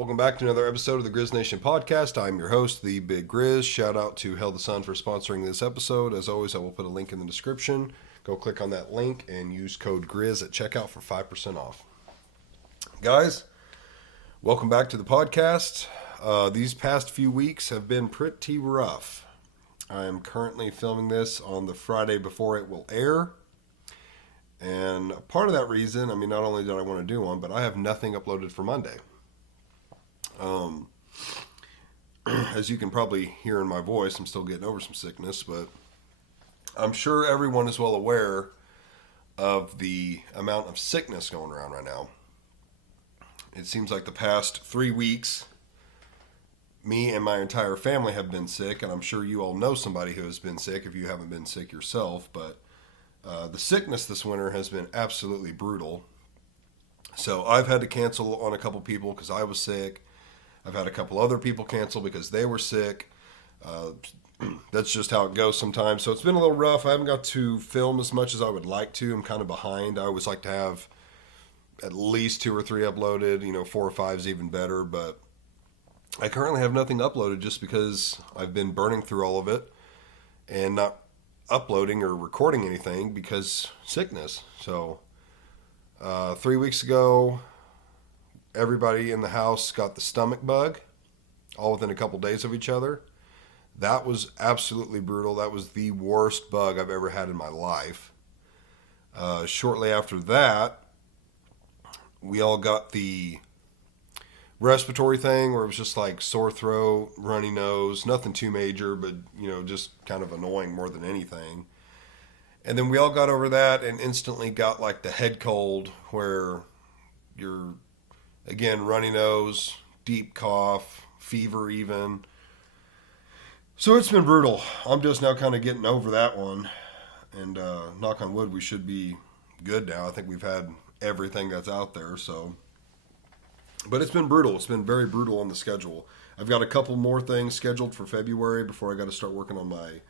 Welcome back to another episode of the Grizz Nation podcast. I'm your host, the BigGrizz. Shout out to Hell the Sun for sponsoring this episode. As always, I will put a link in the description. Go click on that link and use code GRIZZ at checkout for 5% off. Guys, welcome back to the podcast. These past few weeks have been pretty rough. I am currently filming this on the Friday before it will air. And part of that reason, not only did I want to do one, but I have nothing uploaded for Monday. As you can probably hear in my voice, I'm still getting over some sickness, but I'm sure everyone is well aware of the amount of sickness going around right now. It seems like the past 3 weeks, me and my entire family have been sick, and I'm sure you all know somebody who has been sick if you haven't been sick yourself, but the sickness this winter has been absolutely brutal. So I've had to cancel on a couple people because I was sick. I've had a couple other people cancel because they were sick. That's just how it goes sometimes. So it's been a little rough. I haven't got to film as much as I would like to. I'm kind of behind. I always like to have at least 2 or 3 uploaded. 4 or 5 is even better. But I currently have nothing uploaded just because I've been burning through all of it and not uploading or recording anything because sickness. So 3 weeks ago, everybody in the house got the stomach bug, all within a couple days of each other. That was absolutely brutal. That was the worst bug I've ever had in my life. Shortly after that, we all got the respiratory thing where it was just like sore throat, runny nose, nothing too major, but just kind of annoying more than anything. And then we all got over that and instantly got like the head cold where you're, again, runny nose, deep cough, fever even. So it's been brutal. I'm just now kind of getting over that one. And knock on wood, we should be good now. I think we've had everything that's out there. But it's been brutal. It's been very brutal on the schedule. I've got a couple more things scheduled for February before I got to start working on my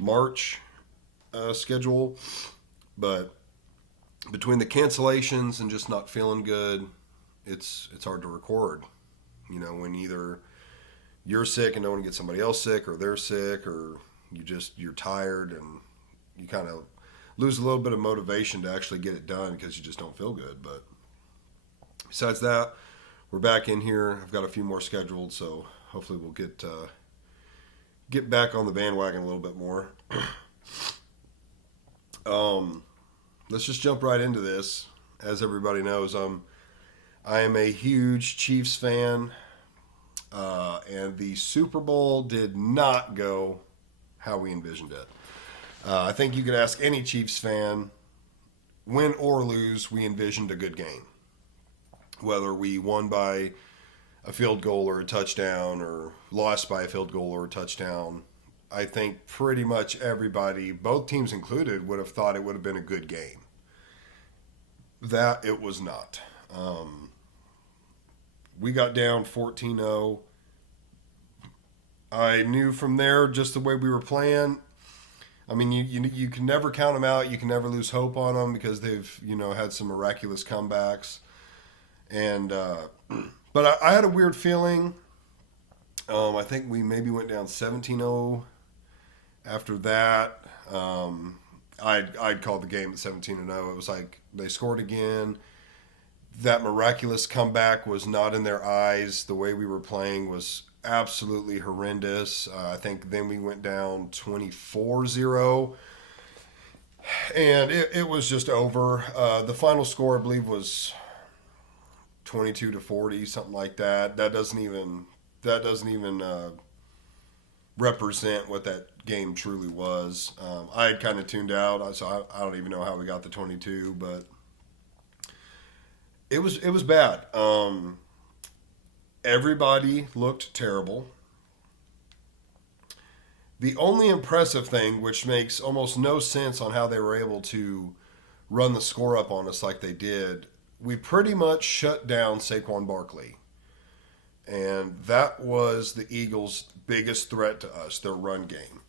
March schedule. But between the cancellations and just not feeling good, it's hard to record. When either you're sick and don't want to get somebody else sick, or they're sick, or you're tired and you kind of lose a little bit of motivation to actually get it done because you just don't feel good. But besides that, we're back in here. I've got a few more scheduled, so hopefully we'll get back on the bandwagon a little bit more. Let's just jump right into this. As everybody knows, I am a huge Chiefs fan, and the Super Bowl did not go how we envisioned it. I think you could ask any Chiefs fan, win or lose, we envisioned a good game. Whether we won by a field goal or a touchdown, or lost by a field goal or a touchdown, I think pretty much everybody, both teams included, would have thought it would have been a good game. That it was not. We got down 14-0. I knew from there, just the way we were playing, you can never count them out. You can never lose hope on them because they've, had some miraculous comebacks. And but I had a weird feeling. I think we maybe went down 17-0 after that. I'd called the game at 17-0. It was like they scored again. That miraculous comeback was not in their eyes. The way we were playing was absolutely horrendous. I think then we went down 24-0. And it was just over. The final score, I believe, was 22-40, something like that. That doesn't even represent what that game truly was. I had kind of tuned out, so I don't even know how we got the 22, but it was bad. Everybody looked terrible. The only impressive thing, which makes almost no sense on how they were able to run the score up on us like they did, we pretty much shut down Saquon Barkley. And that was the Eagles' biggest threat to us, their run game.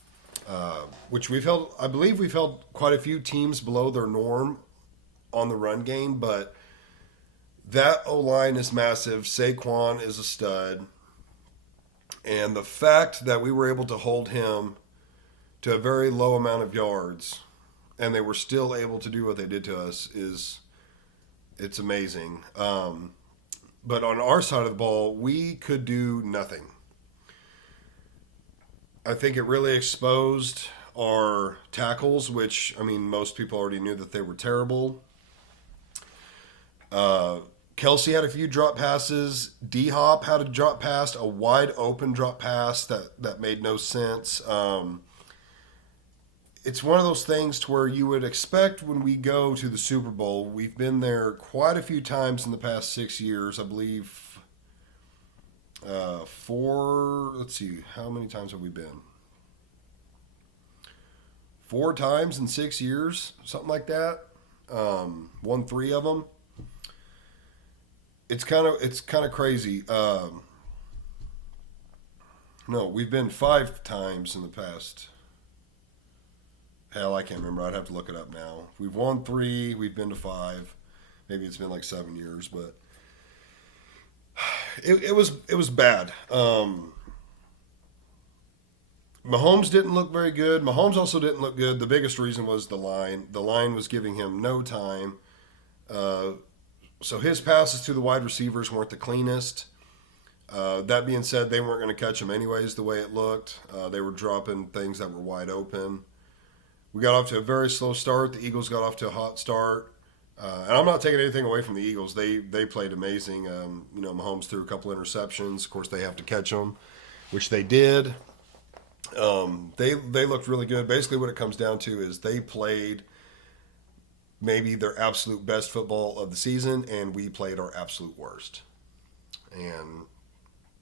Which I believe we've held quite a few teams below their norm on the run game, but That O-line is massive. Saquon is a stud. And the fact that we were able to hold him to a very low amount of yards and they were still able to do what they did to us it's amazing. But on our side of the ball, we could do nothing. I think it really exposed our tackles, which, I mean, most people already knew that they were terrible. Kelsey had a few drop passes. D-Hop had a drop pass, a wide open drop pass that made no sense. It's one of those things to where you would expect when we go to the Super Bowl. We've been there quite a few times in the past 6 years. I believe four. Let's see, how many times have we been? 4 times in 6 years, something like that. Won 3 of them. It's kind of crazy. No, we've been 5 times in the past. Hell, I can't remember. I'd have to look it up now. We've won 3. We've been to 5. Maybe it's been like 7 years, but it was bad. Mahomes didn't look very good. Mahomes also didn't look good. The biggest reason was the line. The line was giving him no time. So his passes to the wide receivers weren't the cleanest. That being said, they weren't going to catch him anyways the way it looked. They were dropping things that were wide open. We got off to a very slow start. The Eagles got off to a hot start. And I'm not taking anything away from the Eagles. They played amazing. Mahomes threw a couple interceptions. Of course, they have to catch them, which they did. They looked really good. Basically, what it comes down to is they played maybe their absolute best football of the season, and we played our absolute worst. And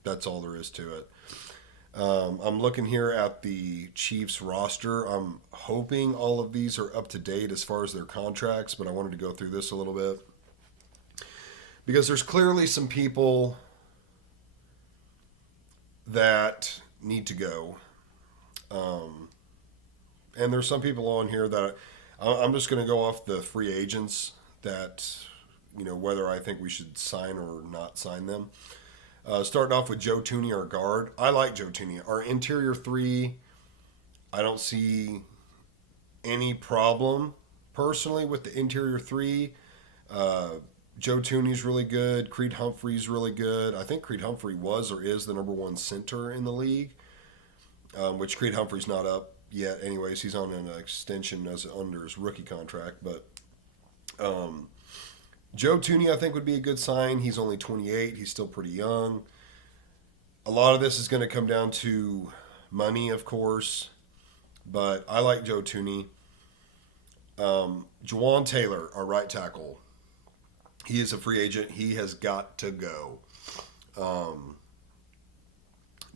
that's all there is to it. I'm looking here at the Chiefs roster. I'm hoping all of these are up to date as far as their contracts, but I wanted to go through this a little bit. Because there's clearly some people that need to go. And there's some people on here that I'm just going to go off the free agents that, whether I think we should sign or not sign them. Starting off with Joe Tooney, our guard. I like Joe Tooney. Our interior 3, I don't see any problem personally with the interior 3. Joe Tooney's really good. Creed Humphrey's really good. I think Creed Humphrey was or is the number 1 center in the league, which Creed Humphrey's not up yet. Anyways, he's on an extension under his rookie contract. But Joe Tooney, I think, would be a good sign. He's only 28. He's still pretty young. A lot of this is going to come down to money, of course. But I like Joe Tooney. Juwan Taylor, our right tackle. He is a free agent. He has got to go.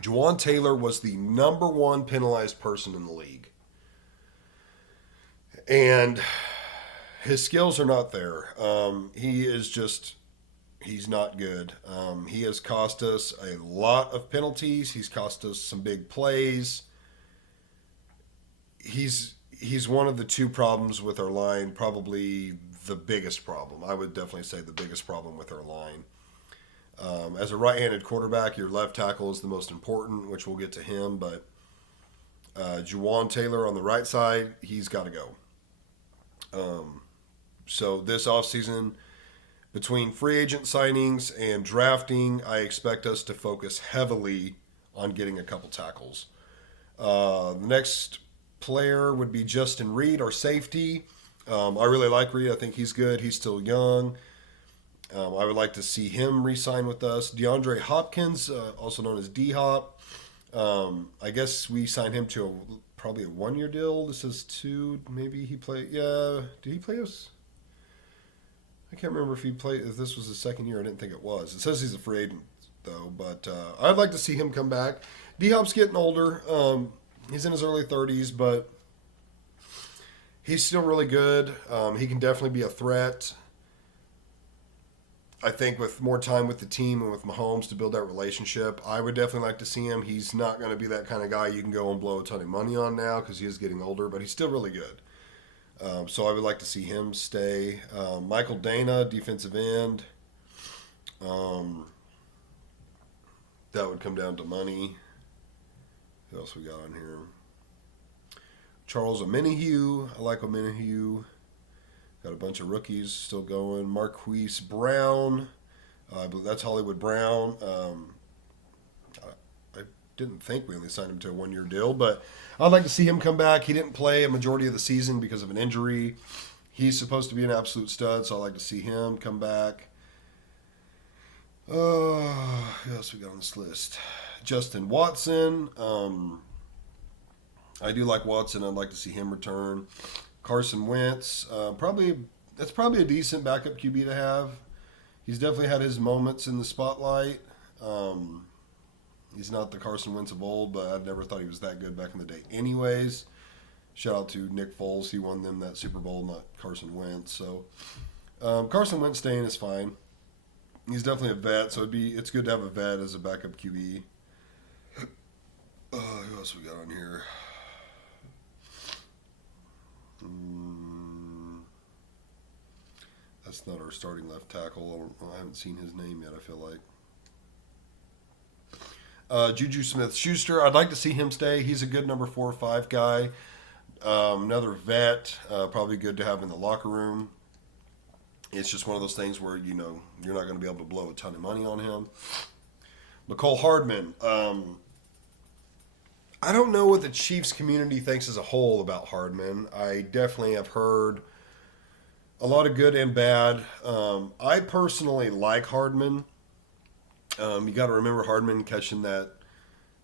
Juwan Taylor was the number 1 penalized person in the league. And his skills are not there. He's not good. He has cost us a lot of penalties. He's cost us some big plays. He's one of the 2 problems with our line, probably the biggest problem. I would definitely say the biggest problem with our line. As a right-handed quarterback, your left tackle is the most important, which we'll get to him. But Juwan Taylor on the right side, he's got to go. So this offseason, between free agent signings and drafting, I expect us to focus heavily on getting a couple tackles. The next player would be Justin Reed, our safety. I really like Reed. I think he's good. He's still young. I would like to see him re-sign with us. DeAndre Hopkins, also known as D-Hop. I guess we signed him to probably a 1-year deal. This is 2. Maybe he played. Yeah, did he play us? I can't remember if this was his 2nd year. I didn't think it was. It says he's a free agent though, but I'd like to see him come back. D-Hop's getting older. He's in his early 30s, but he's still really good. He can definitely be a threat. I think with more time with the team and with Mahomes to build that relationship, I would definitely like to see him. He's not going to be that kind of guy you can go and blow a ton of money on now because he is getting older, but he's still really good. So I would like to see him stay. Michael Dana, defensive end. Um, that would come down to money. Who else we got on here? Charles Omenihu. I like Omenihu. Got a bunch of rookies still going. Marquise Brown. But that's Hollywood Brown. I didn't think we only signed him to a 1 year deal, but I'd like to see him come back. He didn't play a majority of the season because of an injury. He's supposed to be an absolute stud, so I'd like to see him come back. Who else we got on this list? Justin Watson. I do like Watson. I'd like to see him return. Carson Wentz. That's probably a decent backup QB to have. He's definitely had his moments in the spotlight. He's not the Carson Wentz of old, but I never thought he was that good back in the day anyways. Shout out to Nick Foles. He won them that Super Bowl, not Carson Wentz. So Carson Wentz staying is fine. He's definitely a vet, so it's good to have a vet as a backup QB. Who else we got on here? That's not our starting left tackle. I haven't seen his name yet, I feel like. Juju Smith-Schuster, I'd like to see him stay. He's a good number 4 or 5 guy. Another vet, probably good to have in the locker room. It's just one of those things where, you're not going to be able to blow a ton of money on him. McCole Hardman. I don't know what the Chiefs community thinks as a whole about Hardman. I definitely have heard a lot of good and bad. I personally like Hardman. You got to remember Hardman catching that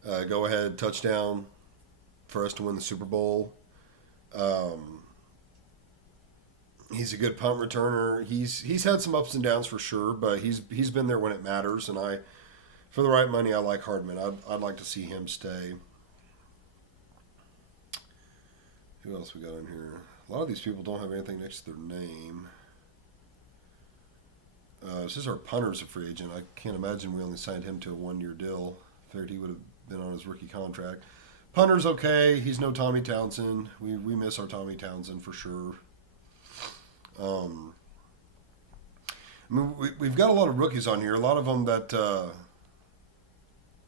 go-ahead touchdown for us to win the Super Bowl. He's a good punt returner. He's had some ups and downs for sure, but he's been there when it matters. And for the right money, I like Hardman. I'd like to see him stay. Who else we got in here? A lot of these people don't have anything next to their name. This is our punter's a free agent. I can't imagine we only signed him to a 1 year deal. Figured he would have been on his rookie contract. Punter's okay. He's no Tommy Townsend. We miss our Tommy Townsend for sure. We've got a lot of rookies on here. A lot of them that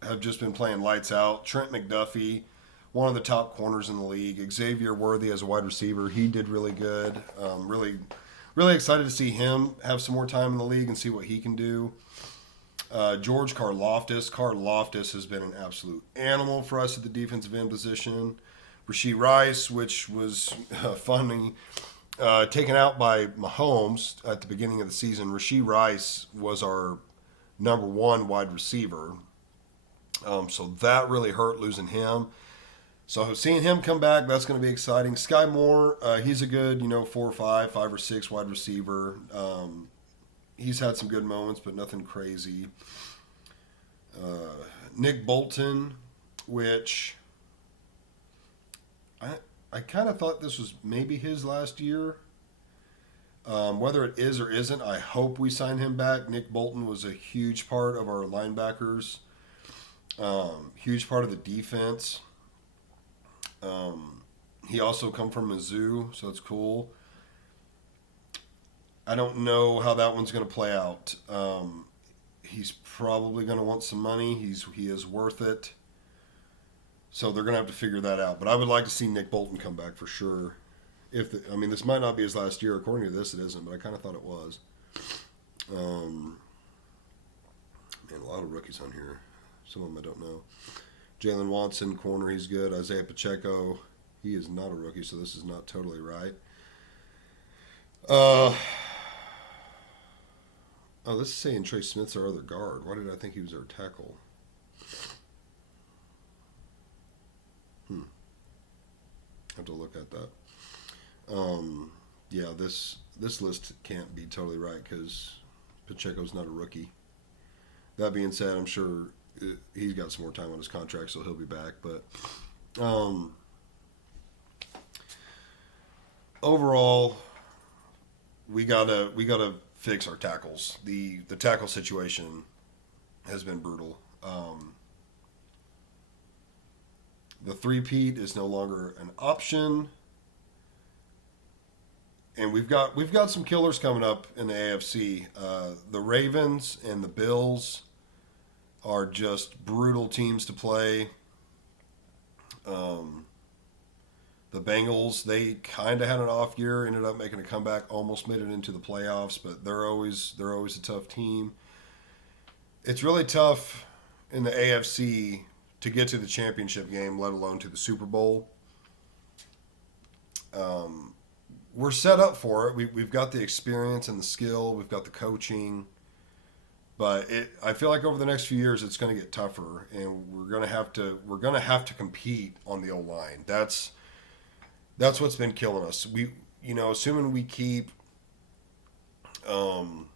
have just been playing lights out. Trent McDuffie, one of the top corners in the league. Xavier Worthy as a wide receiver. He did really good. Really excited to see him have some more time in the league and see what he can do. George Karlaftis. Karlaftis has been an absolute animal for us at the defensive end position. Rashee Rice, which was funny, taken out by Mahomes at the beginning of the season. Rashee Rice was our number 1 wide receiver. So that really hurt losing him. So seeing him come back, that's going to be exciting. Sky Moore, he's a good, 4 or 5 or 6 wide receiver. He's had some good moments, but nothing crazy. Nick Bolton, which I kind of thought this was maybe his last year. Whether it is or isn't, I hope we sign him back. Nick Bolton was a huge part of our linebackers, huge part of the defense. He also come from Mizzou, so it's cool. I don't know how that one's going to play out. He's probably going to want some money. He is worth it. So they're going to have to figure that out. But I would like to see Nick Bolton come back for sure. This might not be his last year. According to this, it isn't, but I kind of thought it was. Man, a lot of rookies on here. Some of them I don't know. Jalen Watson, corner, he's good. Isaiah Pacheco, he is not a rookie, so this is not totally right. This is saying Trey Smith's our other guard. Why did I think he was our tackle? Have to look at that. Yeah, this list can't be totally right because Pacheco's not a rookie. That being said, I'm sure he's got some more time on his contract, so he'll be back. But overall, we gotta fix our tackles. The tackle situation has been brutal. The three-peat is no longer an option, and we've got some killers coming up in the AFC. The Ravens and the Bills are just brutal teams to play. Um, the Bengals, they kind of had an off year, ended up making a comeback, almost made it into the playoffs, but they're always a tough team. It's really tough in the AFC to get to the championship game, let alone to the Super Bowl. Um, we're set up for it. We've got the experience and the skill. We've got the coaching. But I feel like over the next few years, it's going to get tougher, and we're going to have to compete on the O line. That's what's been killing us. Assuming we keep um,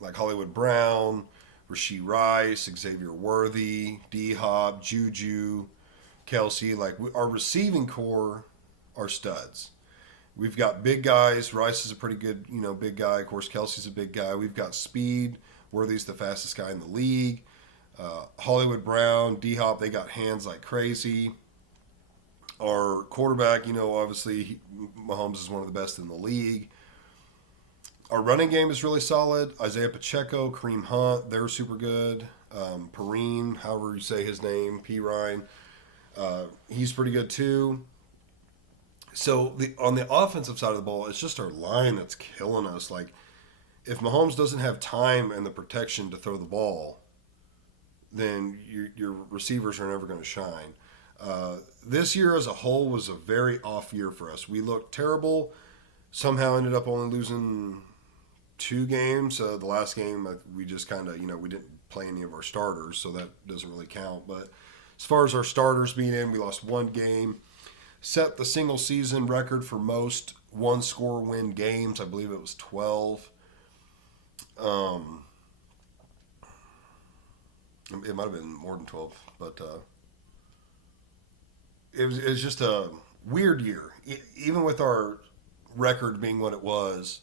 like Hollywood Brown, Rasheed Rice, Xavier Worthy, D Hop, Juju, Kelsey, our receiving core are studs. We've got big guys. Rice is a pretty good, big guy. Of course, Kelsey's a big guy. We've got speed. Worthy's the fastest guy in the league. Hollywood Brown, D Hop, they got hands like crazy. Our quarterback, obviously Mahomes is one of the best in the league. Our running game is really solid. Isaiah Pacheco, Kareem Hunt, they're super good. Perrine, however you say his name, P. Ryan, he's pretty good too. So on the offensive side of the ball, it's just our line that's killing us. Like, if Mahomes doesn't have time and the protection to throw the ball, then your receivers are never going to shine. This year as a whole was a very off year for us. We looked terrible. Somehow ended up only losing 2 games. The last game we just kind of we didn't play any of our starters, so that doesn't really count. But as far as our starters being in, we lost 1 game. Set the single season record for most one score win games. I believe it was 12. Um, it might have been more than 12, but it was just a weird year. Even with our record being what it was,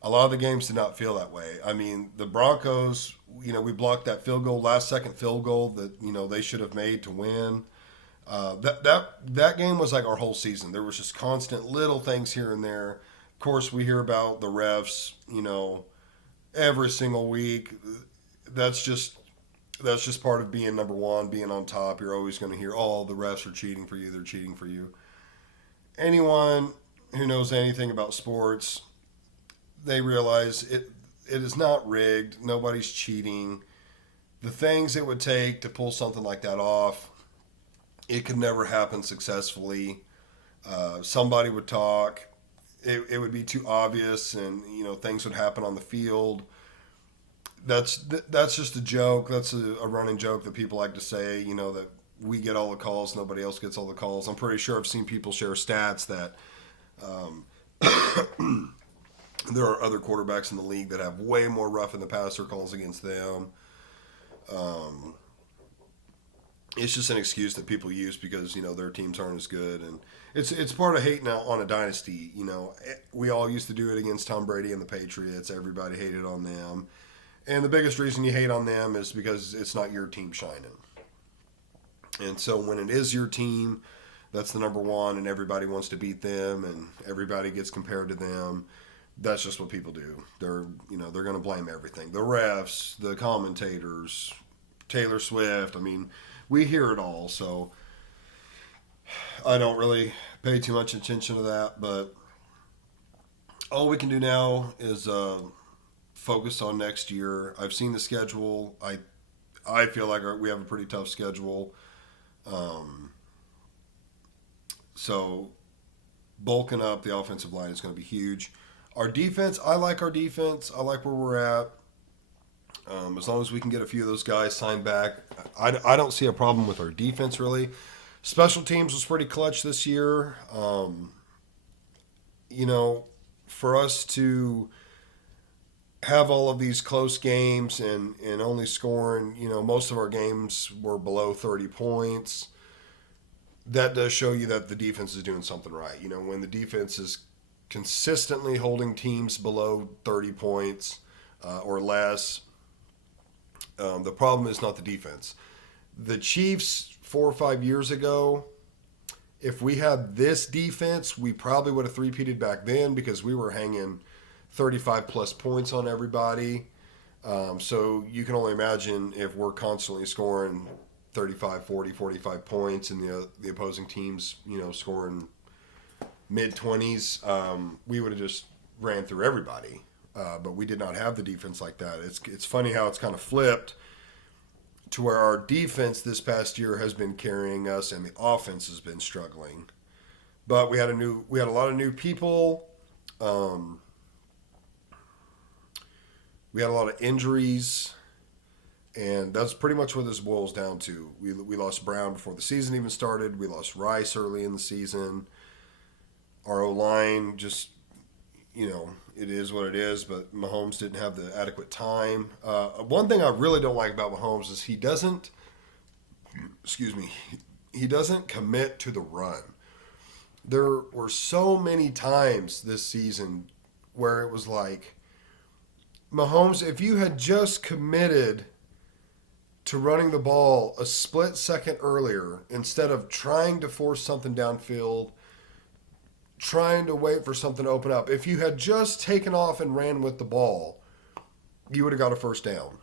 a lot of the games did not feel that way. I mean, the Broncos, we blocked that last second field goal that they should have made to win. That game was like our whole season. There was just constant little things here and there. Of course, we hear about the refs, every single week. That's just part of being number one, being on top. You're always going to hear, "Oh, the refs are cheating for you. They're cheating for you." Anyone who knows anything about sports, they realize it is not rigged. Nobody's cheating. The things it would take to pull something like that off, it could never happen successfully. Somebody would talk. It would be too obvious, and things would happen on the field. That's just a joke. That's a running joke that people like to say. That we get all the calls, nobody else gets all the calls. I'm pretty sure I've seen people share stats that um, there are other quarterbacks in the league that have way more rough in the passer calls against them. Um, it's just an excuse that people use because their teams aren't as good, and it's part of hating out on a dynasty. We all used to do it against Tom Brady and the Patriots. Everybody hated on them, and the biggest reason you hate on them is because it's not your team shining. And so when it is your team, that's the number one, and everybody wants to beat them, and everybody gets compared to them. That's just what people do. They're going to blame everything. The refs, the commentators, Taylor Swift. I mean, we hear it all. So I don't really pay too much attention to that. But all we can do now is focus on next year. I've seen the schedule. I feel like we have a pretty tough schedule. So bulking up the offensive line is going to be huge. Our defense, I like our defense. I like where we're at. As long as we can get a few of those guys signed back, I don't see a problem with our defense, really. Special teams was pretty clutch this year. For us to have all of these close games and only scoring, most of our games were below 30 points. That does show you that the defense is doing something right. When the defense is consistently holding teams below 30 points or less, the problem is not the defense. The Chiefs 4 or 5 years ago, if we had this defense, we probably would have three-peated back then because we were hanging 35 plus points on everybody. So you can only imagine if we're constantly scoring 35, 40, 45 points and the opposing teams, scoring mid-20s, we would have just ran through everybody. But we did not have the defense like that. It's funny how it's kind of flipped to where our defense this past year has been carrying us and the offense has been struggling. But we had a lot of new people. We had a lot of injuries, and that's pretty much what this boils down to. We lost Brown before the season even started. We lost Rice early in the season. Our O-line just, it is what it is, but Mahomes didn't have the adequate time. One thing I really don't like about Mahomes is he doesn't commit to the run. There were so many times this season where it was like, Mahomes, if you had just committed to running the ball a split second earlier instead of trying to force something downfield, trying to wait for something to open up, if you had just taken off and ran with the ball, you would have got a first down.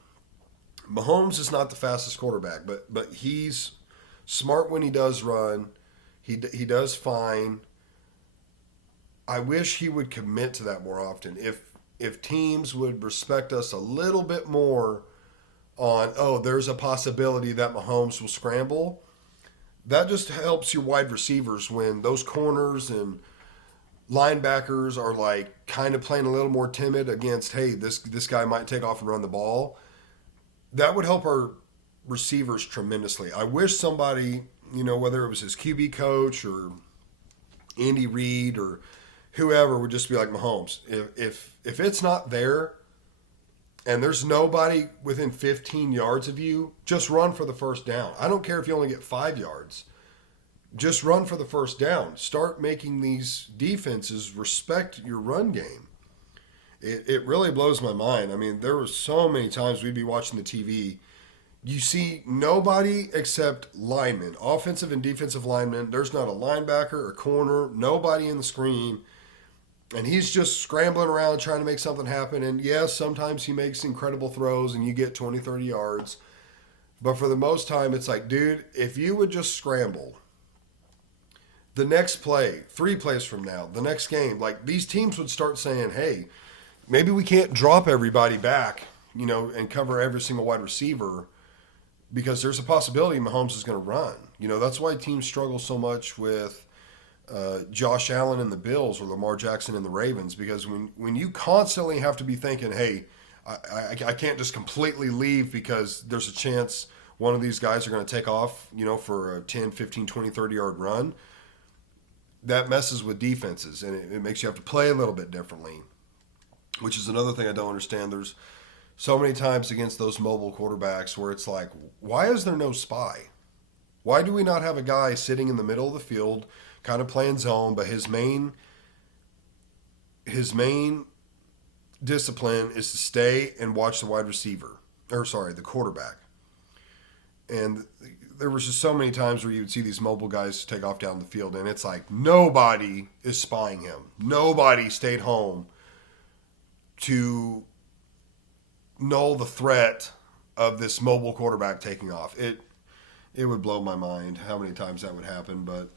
Mahomes is not the fastest quarterback, but he's smart when he does run. He does fine. I wish he would commit to that more often. If teams would respect us a little bit more on, there's a possibility that Mahomes will scramble, that just helps your wide receivers when those corners and linebackers are like kind of playing a little more timid against, hey, this guy might take off and run the ball. That would help our receivers tremendously. I wish somebody, whether it was his QB coach or Andy Reid or whoever, would just be like, Mahomes, if it's not there and there's nobody within 15 yards of you, just run for the first down. I don't care if you only get 5 yards. Just run for the first down. Start making these defenses respect your run game. It really blows my mind. I mean, there were so many times we'd be watching the TV. You see nobody except linemen, offensive and defensive linemen. There's not a linebacker, a corner, nobody in the screen. And he's just scrambling around trying to make something happen. And yes, sometimes he makes incredible throws and you get 20, 30 yards. But for the most time, it's like, dude, if you would just scramble, the next play, 3 plays from now, the next game, like these teams would start saying, hey, maybe we can't drop everybody back, and cover every single wide receiver because there's a possibility Mahomes is going to run. That's why teams struggle so much with Josh Allen and the Bills or Lamar Jackson and the Ravens, because when you constantly have to be thinking, hey, I can't just completely leave because there's a chance one of these guys are going to take off, for a 10, 15, 20, 30-yard run, that messes with defenses, and it makes you have to play a little bit differently, which is another thing I don't understand. There's so many times against those mobile quarterbacks where it's like, why is there no spy? Why do we not have a guy sitting in the middle of the field kind of playing zone, but his main discipline is to stay and watch the the quarterback. And there was just so many times where you would see these mobile guys take off down the field, and it's like nobody is spying him. Nobody stayed home to null the threat of this mobile quarterback taking off. It would blow my mind how many times that would happen. But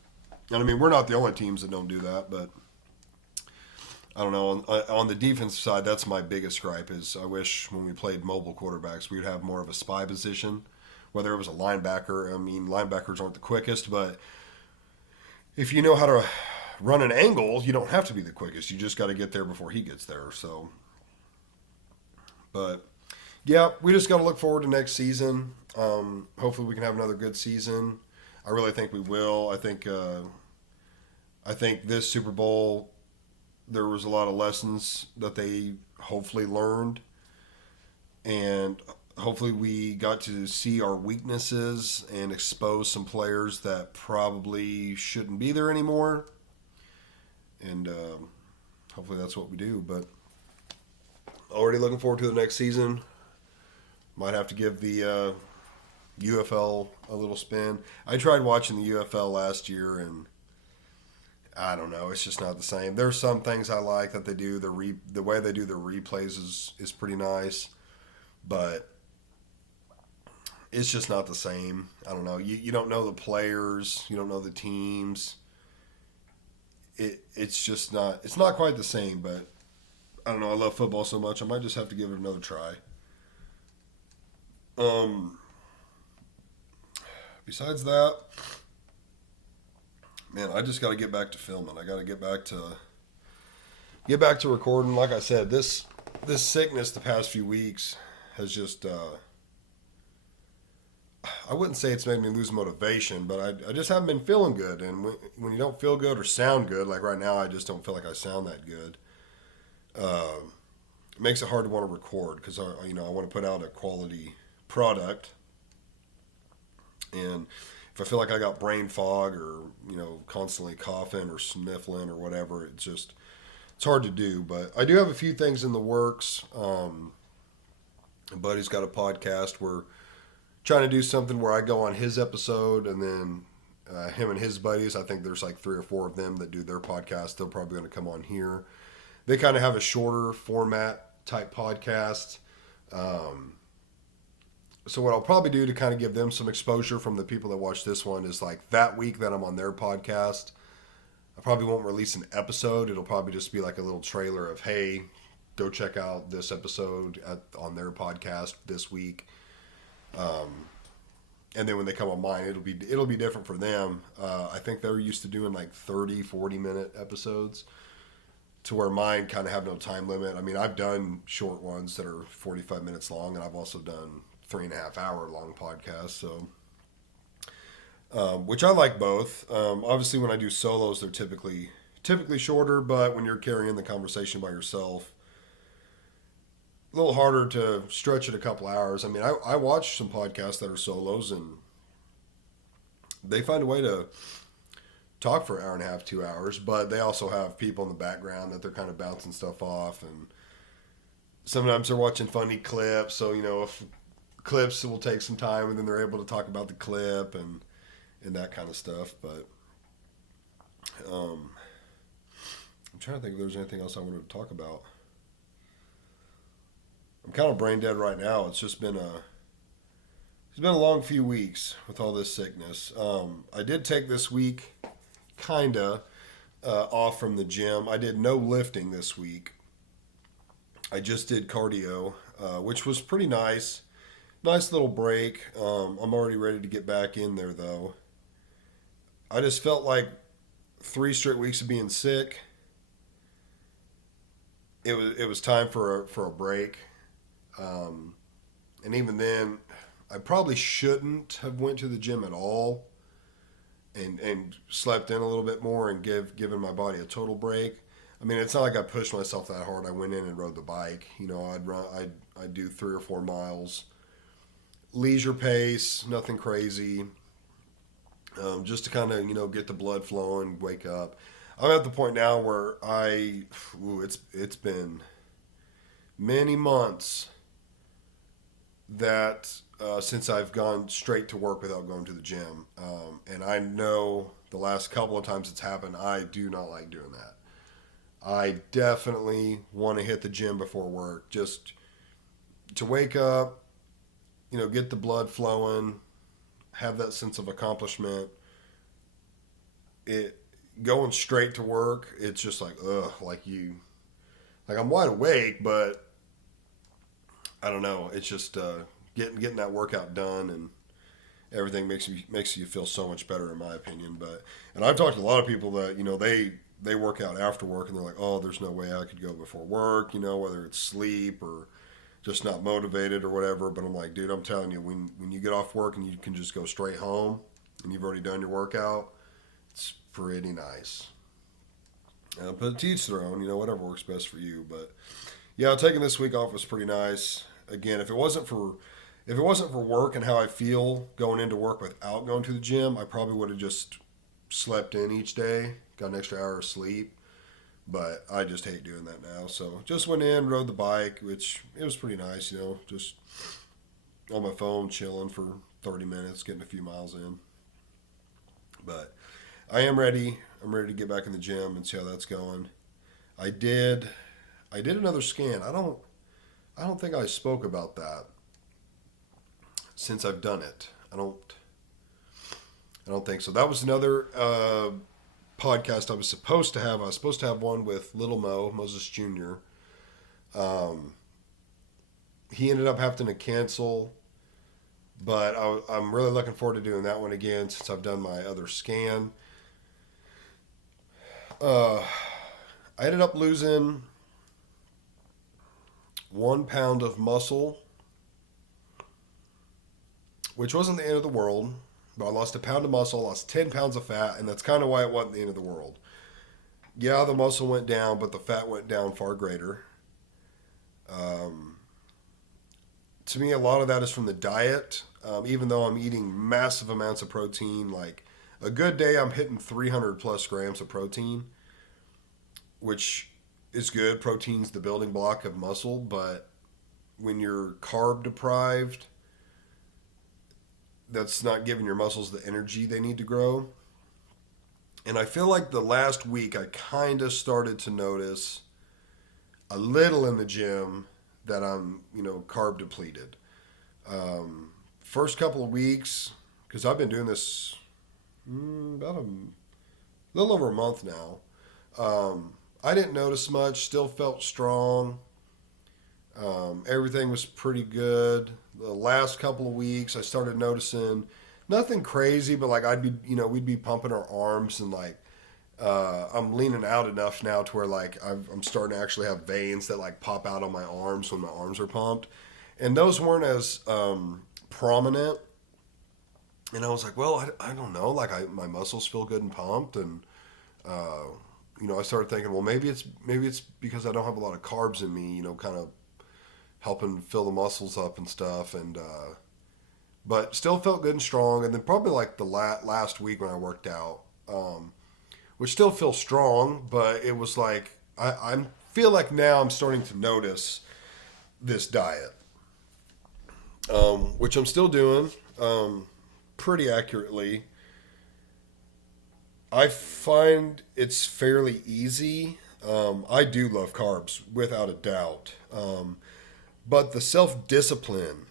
I mean, we're not the only teams that don't do that. But I don't know. On the defensive side, that's my biggest gripe. Is I wish when we played mobile quarterbacks, we would have more of a spy position. Whether it was a linebacker, I mean, linebackers aren't the quickest, but if you know how to run an angle, you don't have to be the quickest. You just got to get there before he gets there. So, but yeah, we just got to look forward to next season. Hopefully, we can have another good season. I really think we will. I think this Super Bowl, there was a lot of lessons that they hopefully learned, and hopefully we got to see our weaknesses and expose some players that probably shouldn't be there anymore. And hopefully that's what we do. But already looking forward to the next season. Might have to give the UFL a little spin. I tried watching the UFL last year, and I don't know. It's just not the same. There's some things I like that they do. The way they do the replays is pretty nice, but it's just not the same. I don't know. You don't know the players. You don't know the teams. It's just not. It's not quite the same. But I don't know. I love football so much. I might just have to give it another try. Um. Besides that, man, I just got to get back to filming. I got to get back to recording. Like I said, this sickness the past few weeks has just I wouldn't say it's made me lose motivation, but I just haven't been feeling good. And when you don't feel good or sound good, like right now, I just don't feel like I sound that good. It makes it hard to want to record because I want to put out a quality product. And if I feel like I got brain fog or constantly coughing or sniffling or whatever, it's hard to do. But I do have a few things in the works. A buddy's got a podcast. We're trying to do something where I go on his episode, and then him and his buddies, I think there's like 3 or 4 of them that do their podcast. They're probably going to come on here. They kind of have a shorter format type podcast. So what I'll probably do to kind of give them some exposure from the people that watch this one is like that week that I'm on their podcast, I probably won't release an episode. It'll probably just be like a little trailer of, hey, go check out this episode on their podcast this week. And then when they come on mine, it'll be different for them. I think they're used to doing like 30, 40-minute episodes to where mine kind of have no time limit. I mean, I've done short ones that are 45 minutes long, and I've also done 3.5-hour long podcasts. So, which I like both. Obviously, when I do solos, they're typically shorter, but when you're carrying the conversation by yourself, a little harder to stretch it a couple hours. I mean, I watch some podcasts that are solos, and they find a way to talk for 1.5 hours, 2 hours, but they also have people in the background that they're kind of bouncing stuff off, and sometimes they're watching funny clips. So, if clips will take some time, and then they're able to talk about the clip and that kind of stuff. But I'm trying to think if there's anything else I wanted to talk about. I'm kind of brain dead right now. It's been a long few weeks with all this sickness. I did take this week kinda off from the gym. I did no lifting this week. I just did cardio, which was pretty nice. Nice little break. I'm already ready to get back in there though. I just felt like 3 straight weeks of being sick. It was time for a break. And even then, I probably shouldn't have went to the gym at all, and slept in a little bit more and given my body a total break. I mean, it's not like I pushed myself that hard. I went in and rode the bike. I'd do 3 or 4 miles, leisure pace, nothing crazy, just to kind of get the blood flowing, wake up. I'm at the point now where it's been many months that since I've gone straight to work without going to the gym. And I know the last couple of times it's happened, I do not like doing that. I definitely want to hit the gym before work, just to wake up, get the blood flowing, have that sense of accomplishment. Going straight to work, it's just like, like I'm wide awake, but I don't know. It's just getting that workout done, and everything makes you feel so much better, in my opinion. And I've talked to a lot of people that they work out after work, and they're like, oh, there's no way I could go before work. Whether it's sleep or just not motivated or whatever. But I'm like, dude, I'm telling you, when you get off work and you can just go straight home and you've already done your workout, it's pretty nice. But to each their own, whatever works best for you. But yeah, taking this week off was pretty nice. Again, if it wasn't for work and how I feel going into work without going to the gym, I probably would have just slept in each day, got an extra hour of sleep. But I just hate doing that now. So just went in, rode the bike, which it was pretty nice, just on my phone, chilling for 30 minutes, getting a few miles in. But I am ready. I'm ready to get back in the gym and see how that's going. I did. I did another scan. I don't think I spoke about that since I've done it. I don't think so. That was another podcast I was supposed to have. I was supposed to have one with Little Moses Jr. Um, he ended up having to cancel, but I'm really looking forward to doing that one again since I've done my other scan. Uh, I ended up losing 1 pound of muscle, which wasn't the end of the world. But I lost a pound of muscle, lost 10 pounds of fat, and that's kind of why it wasn't the end of the world. Yeah, the muscle went down, but the fat went down far greater. Um, to me, a lot of that is from the diet. Even though I'm eating massive amounts of protein, like a good day, I'm hitting 300 plus grams of protein, which is good. Protein's the building block of muscle, but when you're carb deprived, that's not giving your muscles the energy they need to grow. And I feel like the last week I kind of started to notice a little in the gym that I'm, carb depleted. First couple of weeks, because I've been doing this about a little over a month now. I didn't notice much, still felt strong. Everything was pretty good. The last couple of weeks, I started noticing nothing crazy, but like we'd be pumping our arms and like I'm leaning out enough now to where like I'm starting to actually have veins that like pop out on my arms when my arms are pumped, and those weren't as prominent. And I was like, well, I don't know, like my muscles feel good and pumped, and uh, I started thinking, well, maybe it's because I don't have a lot of carbs in me, kind of helping fill the muscles up and stuff, and but still felt good and strong. And then probably like the last week when I worked out, which still feels strong, but it was like I feel like now I'm starting to notice this diet, which I'm still doing pretty accurately. I find it's fairly easy. I do love carbs without a doubt. But the self discipline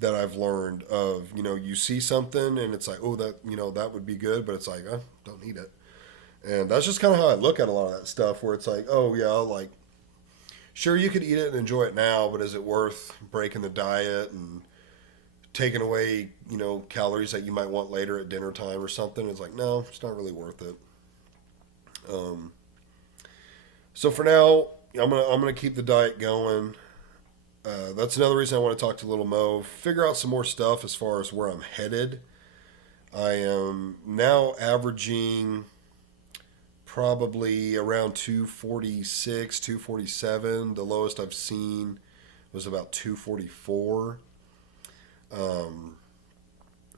that I've learned of, you see something and it's like, oh, that would be good, but it's like, don't need it. And that's just kind of how I look at a lot of that stuff, where it's like, oh, yeah, like, sure, you could eat it and enjoy it now, but is it worth breaking the diet and taking away, calories that you might want later at dinner time or something? It's like, no, it's not really worth it. Um, so for now, I'm gonna keep the diet going. That's another reason I want to talk to Little Mo, figure out some more stuff as far as where I'm headed. I am now averaging probably around 246, 247. The lowest I've seen was about 244,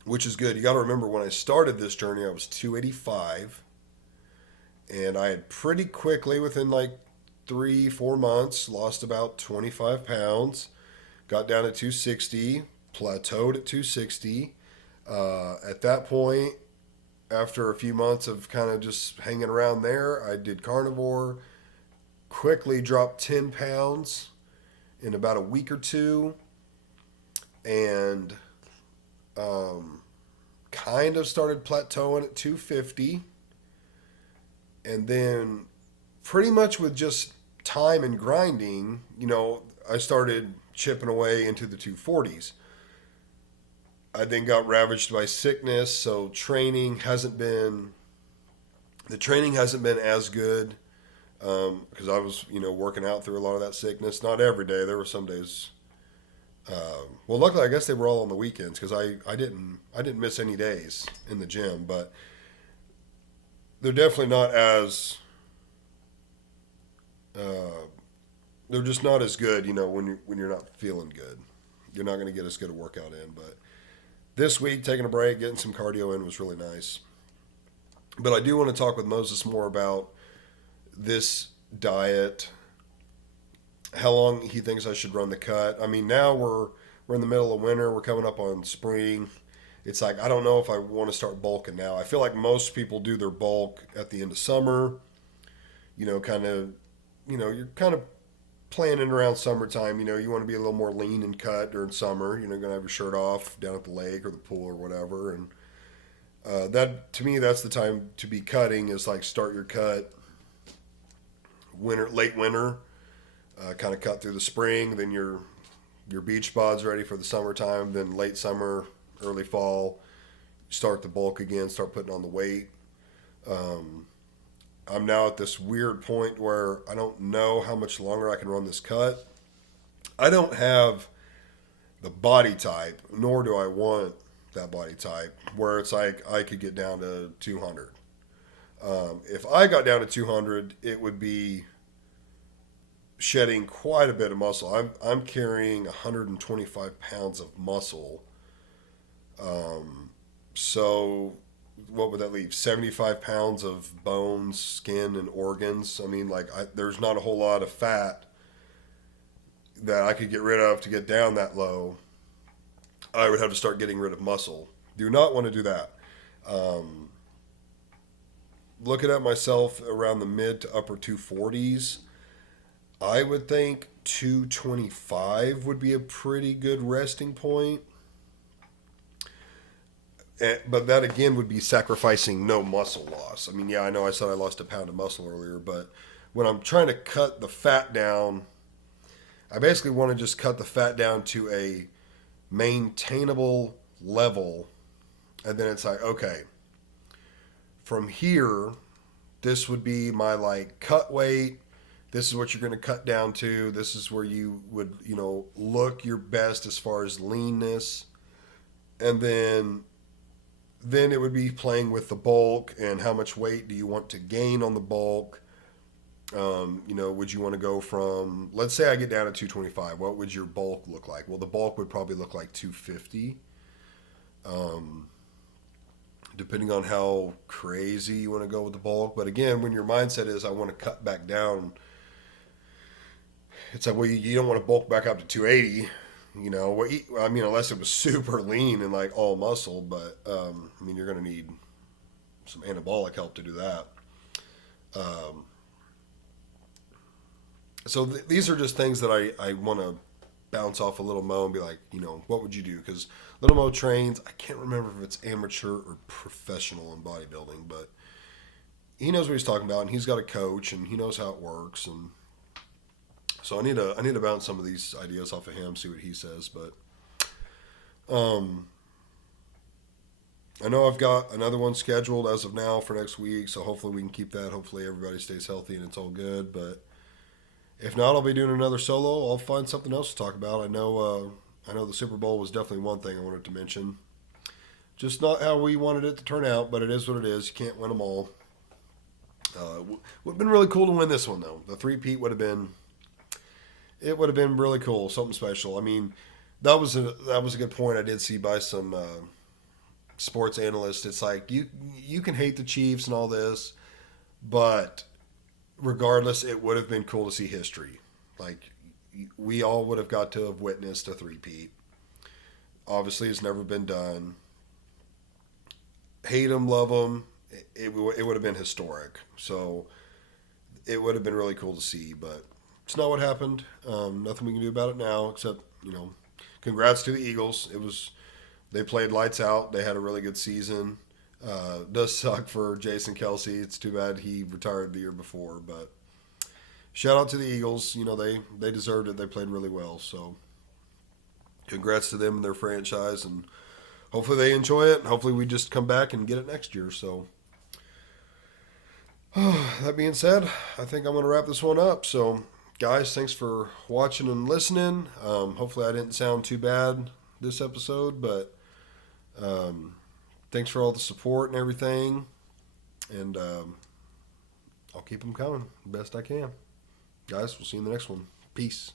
which is good. You got to remember, when I started this journey, I was 285, and I had pretty quickly, within like 3-4 months, lost about 25 pounds, got down to 260, plateaued at 260. At that point, after a few months of kind of just hanging around there, I did carnivore, quickly dropped 10 pounds in about a week or two, and kind of started plateauing at 250. And then pretty much with just time and grinding, I started chipping away into the 240s. I then got ravaged by sickness, so the training hasn't been as good, because I was working out through a lot of that sickness. Not every day. There were some days. Well, luckily, I guess they were all on the weekends, because I didn't miss any days in the gym, but they're definitely not as they're just not as good, when you're not feeling good. You're not going to get as good a workout in. But this week, taking a break, getting some cardio in was really nice. But I do want to talk with Moses more about this diet, how long he thinks I should run the cut. I mean, now we're in the middle of winter. We're coming up on spring, it's like I don't know if I want to start bulking now. I feel like most people do their bulk at the end of summer. Kind of, you're kind of planning around summertime. You want to be a little more lean and cut during summer. Gonna have your shirt off down at the lake or the pool or whatever, and that to me, that's the time to be cutting. Is like start your cut late winter, kind of cut through the spring. Then your beach bod's ready for the summertime. Then late summer, early fall, start the bulk again. Start putting on the weight. I'm now at this weird point where I don't know how much longer I can run this cut. I don't have the body type, nor do I want that body type, where it's like I could get down to 200. If I got down to 200, it would be shedding quite a bit of muscle. I'm carrying 125 pounds of muscle. So what would that leave? 75 pounds of bones, skin, and organs. I mean, there's not a whole lot of fat that I could get rid of to get down that low. I would have to start getting rid of muscle. Do not want to do that. Looking at myself around the mid to upper 240s, I would think 225 would be a pretty good resting point. But that again would be sacrificing no muscle loss. I mean, yeah, I know I said I lost a pound of muscle earlier, but when I'm trying to cut the fat down, I basically want to just cut the fat down to a maintainable level. And then it's like, okay, from here, this would be my cut weight. This is what you're going to cut down to. This is where you would, look your best as far as leanness. And then it would be playing with the bulk and how much weight do you want to gain on the bulk. Would you want to go from, let's say I get down to 225, what would your bulk look like? Well, the bulk would probably look like 250. Depending on how crazy you want to go with the bulk. But again, when your mindset is I want to cut back down, it's like, well, you don't want to bulk back up to 280. Unless it was super lean and all muscle, but you're going to need some anabolic help to do that. So these are just things that I want to bounce off of Little Mo and be like, what would you do? Because Little Mo trains, I can't remember if it's amateur or professional in bodybuilding, but he knows what he's talking about, and he's got a coach, and he knows how it works, and so I need to bounce some of these ideas off of him, see what he says. But I know I've got another one scheduled as of now for next week, so hopefully we can keep that. Hopefully everybody stays healthy and it's all good. But if not, I'll be doing another solo. I'll find something else to talk about. I know the Super Bowl was definitely one thing I wanted to mention. Just not how we wanted it to turn out, but it is what it is. You can't win them all. Would have been really cool to win this one though. The three-peat would have been really cool, something special. I mean, that was a good point I did see by some sports analysts. It's like you can hate the Chiefs and all this, but regardless, it would have been cool to see history. Like we all would have got to have witnessed a three-peat. Obviously, it's never been done. Hate them, love them. It would have been historic. So it would have been really cool to see, but it's not what happened. Nothing we can do about it now, except, congrats to the Eagles. They played lights out. They had a really good season. Does suck for Jason Kelsey. It's too bad he retired the year before, but shout out to the Eagles. They deserved it. They played really well. So congrats to them and their franchise, and hopefully they enjoy it. And hopefully we just come back and get it next year. So that being said, I think I'm going to wrap this one up. So guys, thanks for watching and listening. Hopefully I didn't sound too bad this episode, but thanks for all the support and everything. And I'll keep them coming the best I can. Guys, we'll see you in the next one. Peace.